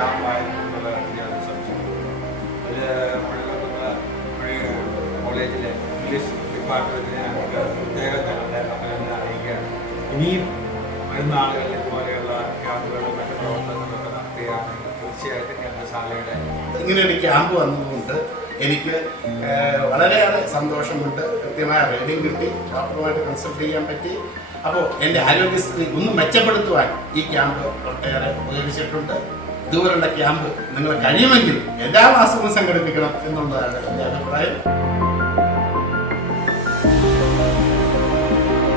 ക്യാമ്പായിരുന്നുള്ള കാര്യത്തിൽ അത് സംശയിക്കുന്നു. അതിൽ കോളേജിലെ ഇംഗ്ലീഷ് ഡിപ്പാർട്ട്മെൻറ്റിനെ നമുക്ക് പ്രത്യേകം ഞങ്ങളുടെ അഭിനന്ദനം അറിയിക്കുകയാണ്. ഇനിയും വരുന്ന ആളുകളിൽ ഇതുപോലെയുള്ള ക്യാമ്പുകളും മറ്റു പ്രവർത്തനങ്ങളൊക്കെ നടത്തുകയാണെങ്കിൽ തീർച്ചയായിട്ടും ഗ്രന്ഥശാലയുടെ ഇങ്ങനെ ഒരു ക്യാമ്പ് വന്നതുകൊണ്ട് എനിക്ക് വളരെയേറെ സന്തോഷമുണ്ട്. കൃത്യമായ റീഡിങ് കിട്ടി, ഡോക്ടറുമായിട്ട് കൺസൾട്ട് ചെയ്യാൻ പറ്റി. അപ്പോൾ എൻ്റെ ആരോഗ്യസ്ഥിതി ഒന്ന് മെച്ചപ്പെടുത്തുവാൻ ഈ ക്യാമ്പ് ഒട്ടേറെ ഉപകരിച്ചിട്ടുണ്ട്. ഇതുപോലുള്ള ക്യാമ്പ് നിങ്ങൾ കഴിയുമെങ്കിൽ എല്ലാ മാസവും സംഘടിപ്പിക്കണം എന്നുള്ളതാണ് എൻ്റെ അഭിപ്രായം.